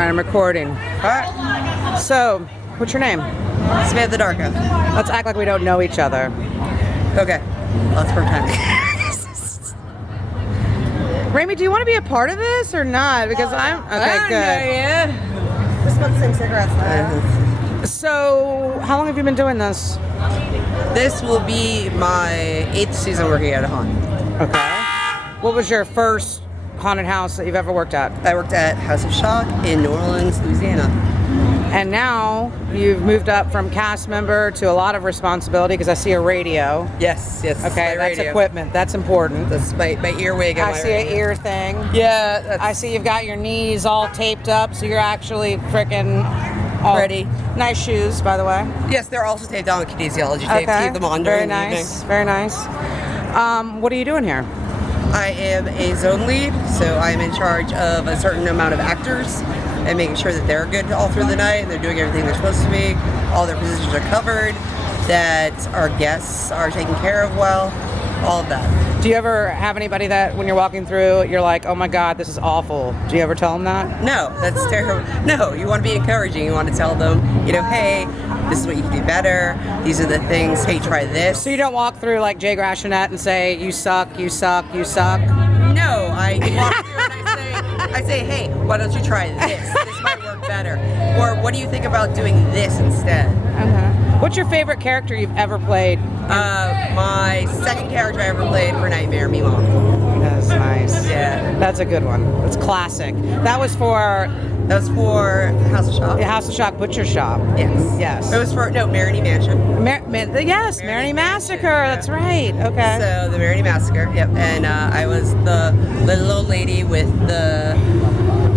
right, I'm recording. Alright. So, what's your name? Samantha Darko. Let's act like we don't know each other. Okay. Let's pretend. Rami, do you want to be a part of this or not? Because I'm... Okay, good. We're supposed to sing cigarettes now. So, how long have you been doing this? This will be my 8th season working at a haunt. Okay. What was your first haunted house that you've ever worked at? I worked at House of Shock in New Orleans, Louisiana. And now you've moved up from cast member to a lot of responsibility because I see a radio. Yes. Okay, that's radio. Equipment. That's important. That's my earwig. I see an ear thing. Yeah. I see you've got your knees all taped up, so you're actually freaking ready. Nice shoes, by the way. Yes, they're also taped on with kinesiology tape to keep them on during the evening. Very nice. What are you doing here? I am a zone lead, so I'm in charge of a certain amount of actors and making sure that they're good all through the night and they're doing everything they're supposed to be. All their positions are covered, that our guests are taken care of well, all of that. Do you ever have anybody that when you're walking through, you're like, oh my God, this is awful? Do you ever tell them that? No, that's terrible. No, you want to be encouraging. You want to tell them, hey, this is what you can do better. These are the things. Hey, try this. So you don't walk through like Jay Grashanette and say, you suck, you suck, you suck? No, I walk through and I say, hey, why don't you try this? This might work better. Or what do you think about doing this instead? Okay. What's your favorite character you've ever played? My second character I ever played for Nightmare, Meemaw. That's nice. Yeah. That's a good one. It's classic. That was for House of Shock. The House of Shock Butcher Shop. Yes. It was for, Maroney Mansion. Yes, Maroney Massacre. That's right. Okay. So, the Maroney Massacre, yep. And I was the little old lady with the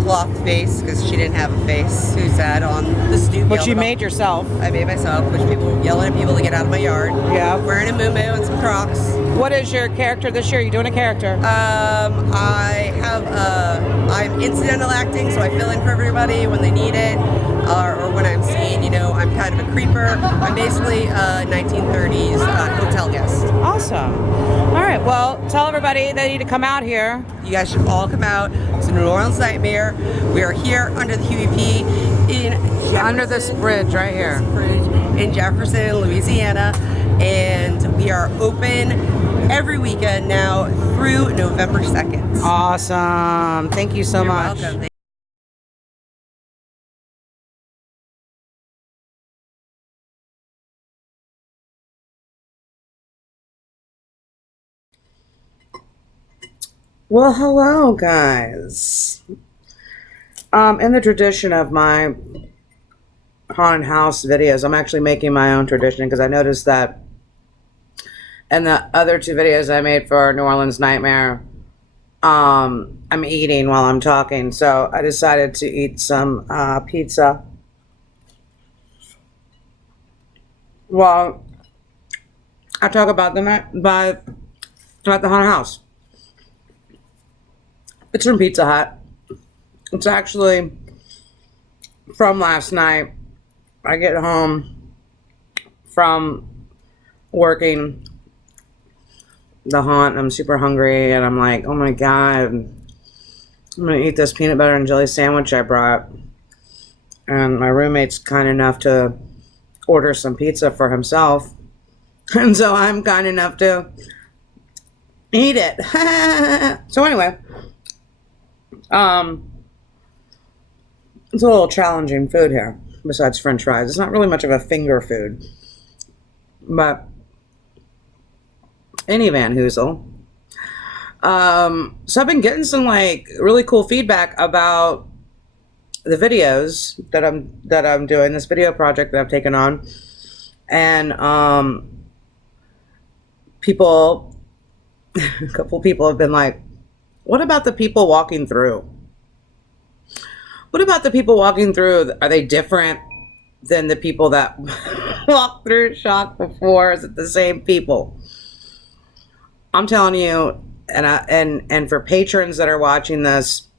cloth face, because she didn't have a face, who sat on the stoop. Which you made yourself. I made myself, which people were yelling at people to get out of my yard. Yeah. Wearing a muumuu and some Crocs. What is your character this year? Are you doing a character? I'm incidental acting, so I fill in for everybody when they need it, or when I'm seen, I'm kind of a creeper. I'm basically a 1930s hotel guest. Awesome. All right, well, tell everybody they need to come out here. You guys should all come out. It's a New Orleans Nightmare. We are here under the QEP under this bridge right here. In Jefferson, Louisiana, and we are open every weekend now through November 2nd. Awesome. Thank you so much. You're welcome. Well, hello, guys. In the tradition of my haunted house videos, I'm actually making my own tradition because I noticed that in the other two videos I made for New Orleans Nightmare, I'm eating while I'm talking, so I decided to eat some pizza while I talk about the haunted house. It's from Pizza Hut. It's actually from last night. I get home from working the haunt. I'm super hungry, and I'm like, oh my God, I'm going to eat this peanut butter and jelly sandwich I brought. And my roommate's kind enough to order some pizza for himself. And so I'm kind enough to eat it. So anyway, it's a little challenging food here, besides French fries. It's not really much of a finger food. But any Van Hoozle. So I've been getting some really cool feedback about the videos that I'm doing, this video project that I've taken on. And people, a couple people have been like, what about the people walking through? What about the people walking through? Are they different than the people that walked through Shock before? Is it the same people? I'm telling you, and for patrons that are watching this,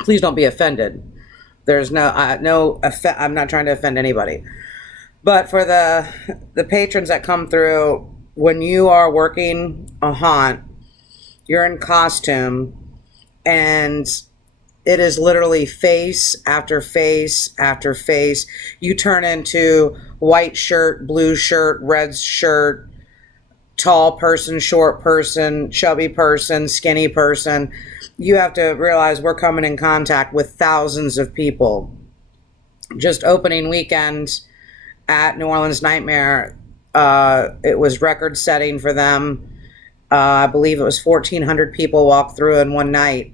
please don't be offended. There's I'm not trying to offend anybody. But for the patrons that come through, when you are working a haunt, you're in costume, and it is literally face after face after face. You turn into white shirt, blue shirt, red shirt, tall person, short person, chubby person, skinny person. You have to realize we're coming in contact with thousands of people. Just opening weekend at New Orleans Nightmare, it was record setting for them. I believe it was 1,400 people walked through in one night.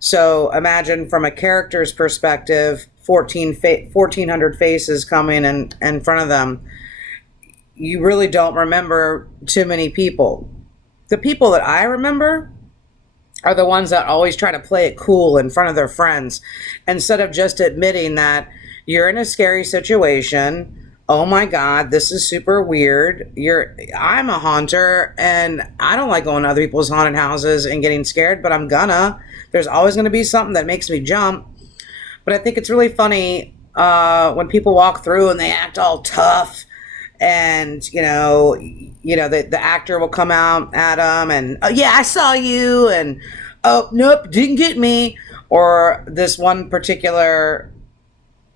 So imagine from a character's perspective, 1,400 faces coming in front of them. You really don't remember too many people. The people that I remember are the ones that always try to play it cool in front of their friends instead of just admitting that you're in a scary situation. Oh my God, this is super weird. I'm a haunter and I don't like going to other people's haunted houses and getting scared, but I'm gonna. There's always gonna be something that makes me jump. But I think it's really funny when people walk through and they act all tough, and the actor will come out at them and, oh yeah, I saw you, and oh nope, didn't get me. Or this one particular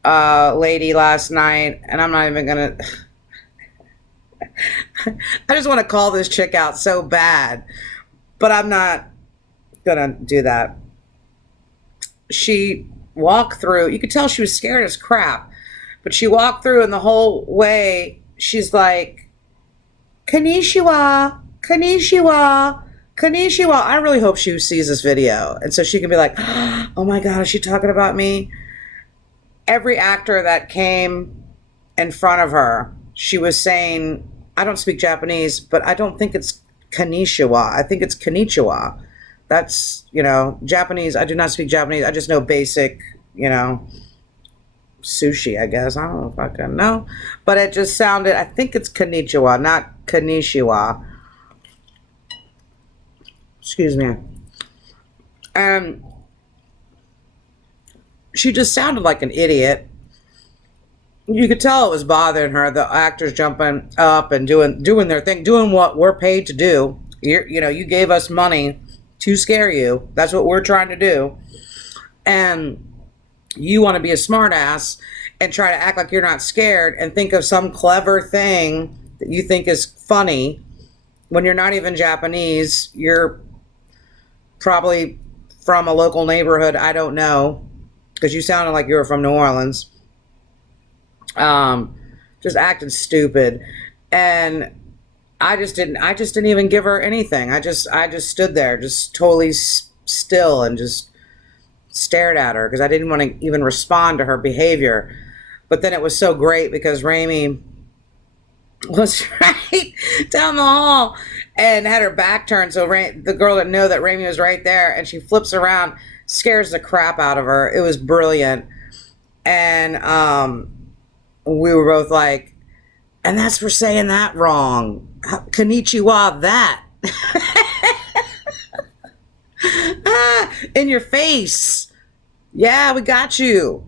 lady last night, and I'm not even gonna I just want to call this chick out so bad, but I'm not gonna do that. She walked through, you could tell she was scared as crap, but she walked through, and the whole way she's like, Konnichiwa, konnichiwa, konnichiwa. I really hope she sees this video, and so she can be like, oh my God, is she talking about me? Every actor that came in front of her, she was saying, I don't speak Japanese, but I don't think it's konnichiwa. I think it's konnichiwa. That's, Japanese. I do not speak Japanese. I just know basic, sushi, I guess. I don't know if I can know. But it just sounded, I think it's konnichiwa, not konnichiwa. Excuse me. And she just sounded like an idiot. You could tell it was bothering her. The actors jumping up and doing their thing, doing what we're paid to do. You gave us money to scare you. That's what we're trying to do. And you want to be a smartass and try to act like you're not scared and think of some clever thing that you think is funny when you're not even Japanese. You're probably from a local neighborhood. I don't know, because you sounded like you were from New Orleans. Just acting stupid. And I just didn't even give her anything. I just stood there, just totally still, and just stared at her because I didn't want to even respond to her behavior. But then it was so great because Raimi was right down the hall and had her back turned, so the girl didn't know that Raimi was right there, and she flips around, scares the crap out of her. It was brilliant. And we were both like, and that's for saying that wrong. Konnichiwa that. In your face. Yeah, we got you.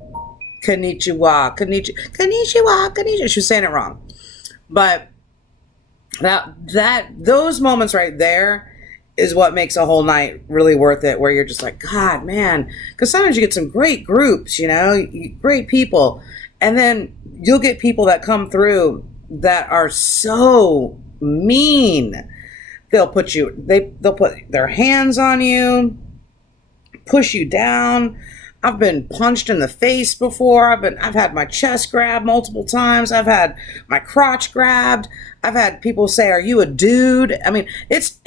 Konnichiwa, konnichiwa, konnichiwa. She was saying it wrong. But those moments right there is what makes a whole night really worth it, where you're just like, God, man. Because sometimes you get some great groups, great people. And then you'll get people that come through that are so mean. They'll put their hands on you, push you down. I've been punched in the face before. I've had my chest grabbed multiple times. I've had my crotch grabbed. I've had people say, "Are you a dude?" I mean, that's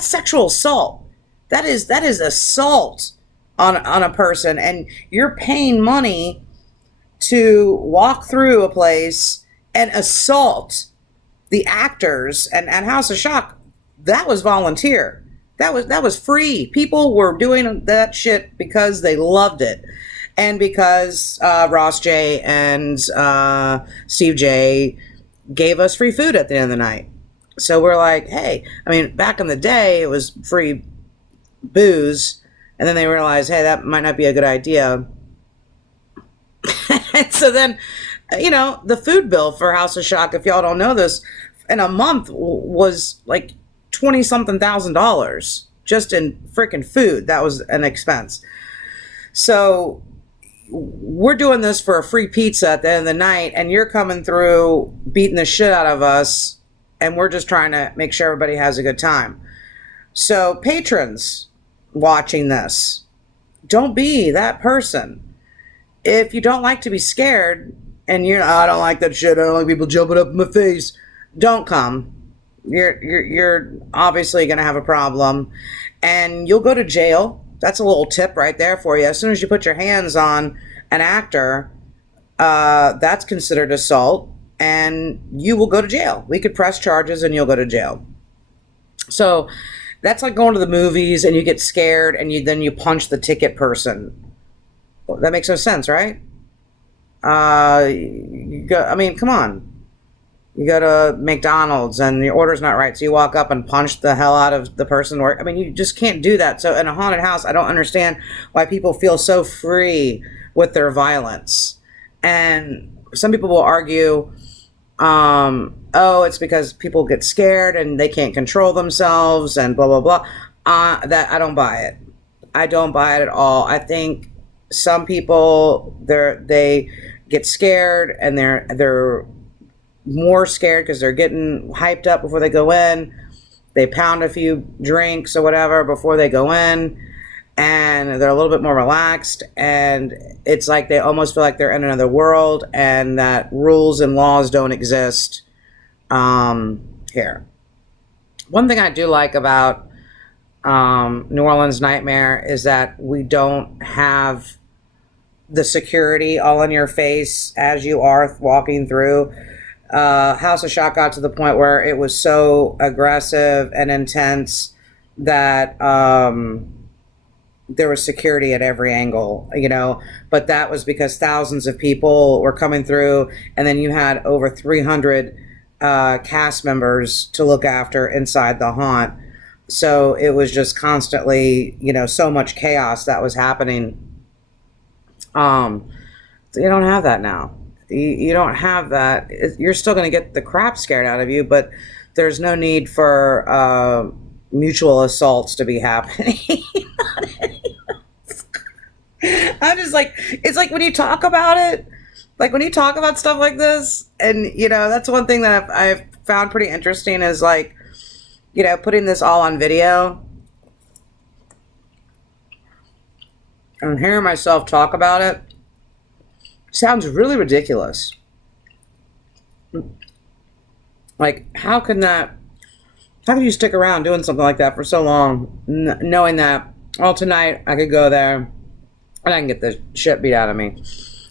sexual assault. That is assault on a person, and you're paying money to walk through a place and assault the actors. And House of Shock, that was volunteer. That was free. People were doing that shit because they loved it, and because Ross J and Steve J gave us free food at the end of the night. So we're like, hey, I mean, back in the day it was free booze, and then they realized, hey, that might not be a good idea. So then, the food bill for House of Shock, if y'all don't know this, in a month was like $20-something thousand just in freaking food. That was an expense. So we're doing this for a free pizza at the end of the night, and you're coming through beating the shit out of us, and we're just trying to make sure everybody has a good time. So patrons watching this, don't be that person. If you don't like to be scared and you're, I don't like that shit, I don't like people jumping up in my face, don't come. You're obviously going to have a problem, and you'll go to jail. That's a little tip right there for you. As soon as you put your hands on an actor, that's considered assault, and you will go to jail. We could press charges and you'll go to jail. So that's like going to the movies and you get scared and then you punch the ticket person. Well, that makes no sense, right? I mean, come on. You go to McDonald's and your order's not right, so you walk up and punch the hell out of the person. I mean, you just can't do that. So in a haunted house, I don't understand why people feel so free with their violence. And some people will argue, oh, it's because people get scared and they can't control themselves and blah, blah, blah. That I don't buy it. I don't buy it at all. I think some people, they get scared and they're more scared because they're getting hyped up before they go in. They pound a few drinks or whatever before they go in, and they're a little bit more relaxed, and it's like they almost feel like they're in another world and that rules and laws don't exist here. One thing I do like about New Orleans Nightmare is that we don't have the security all in your face as you are walking through. House of Shock got to the point where it was so aggressive and intense that there was security at every angle, but that was because thousands of people were coming through, and then you had over 300 cast members to look after inside the haunt. So it was just constantly, so much chaos that was happening. You don't have that now. You don't have that. You're still going to get the crap scared out of you, but there's no need for mutual assaults to be happening. I'm just like, it's like when you talk about it, like when you talk about stuff like this, and that's one thing that I've found pretty interesting is like, putting this all on video and hearing myself talk about it sounds really ridiculous. Like, how can you stick around doing something like that for so long, knowing that, tonight I could go there and I can get the shit beat out of me.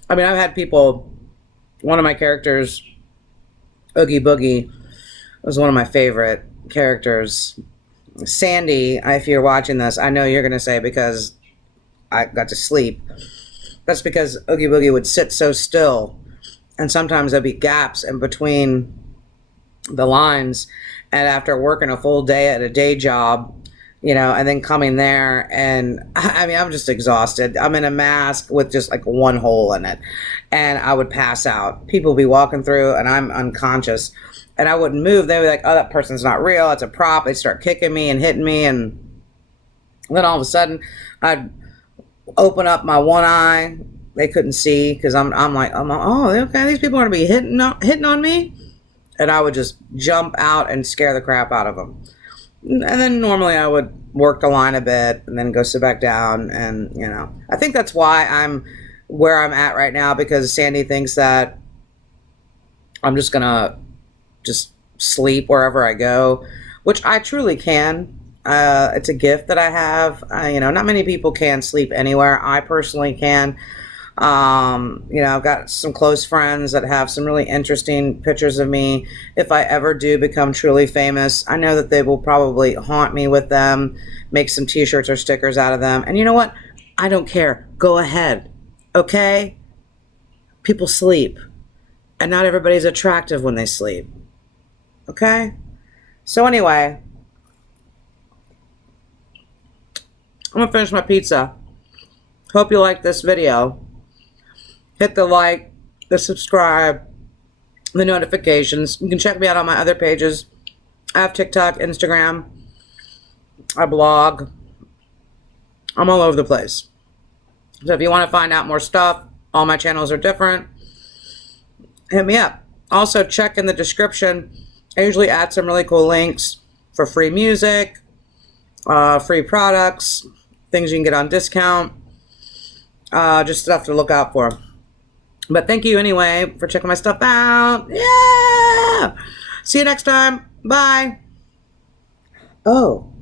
I mean, I've had people, one of my characters, Oogie Boogie, was one of my favorite characters. Sandy, if you're watching this, I know you're going to say because I got to sleep. That's because Oogie Boogie would sit so still, and sometimes there'd be gaps in between the lines, and after working a full day at a day job, and then coming there, and I mean, I'm just exhausted. I'm in a mask with just like one hole in it, and I would pass out. People would be walking through, and I'm unconscious, and I wouldn't move. They would be like, oh, that person's not real. It's a prop. They start kicking me and hitting me, and then all of a sudden, I'd open up my one eye. They couldn't see because I'm like, oh, okay, these people are gonna be hitting on me, and I would just jump out and scare the crap out of them. And then normally I would work the line a bit and then go sit back down, and I think that's why I'm where I'm at right now, because Sandy thinks that I'm just gonna sleep wherever I go, which I truly can. It's a gift that I have. Not many people can sleep anywhere. I personally can. I've got some close friends that have some really interesting pictures of me. If I ever do become truly famous, I know that they will probably haunt me with them, make some t-shirts or stickers out of them. And you know what? I don't care. Go ahead. Okay? People sleep. And not everybody's attractive when they sleep. Okay? So anyway, I'm going to finish my pizza. Hope you like this video. Hit the like, the subscribe, the notifications. You can check me out on my other pages. I have TikTok, Instagram. I blog. I'm all over the place. So if you want to find out more stuff, all my channels are different. Hit me up. Also, check in the description. I usually add some really cool links for free music, free products, things you can get on discount, just stuff to look out for. But thank you anyway for checking my stuff out. Yeah! See you next time. Bye. Oh.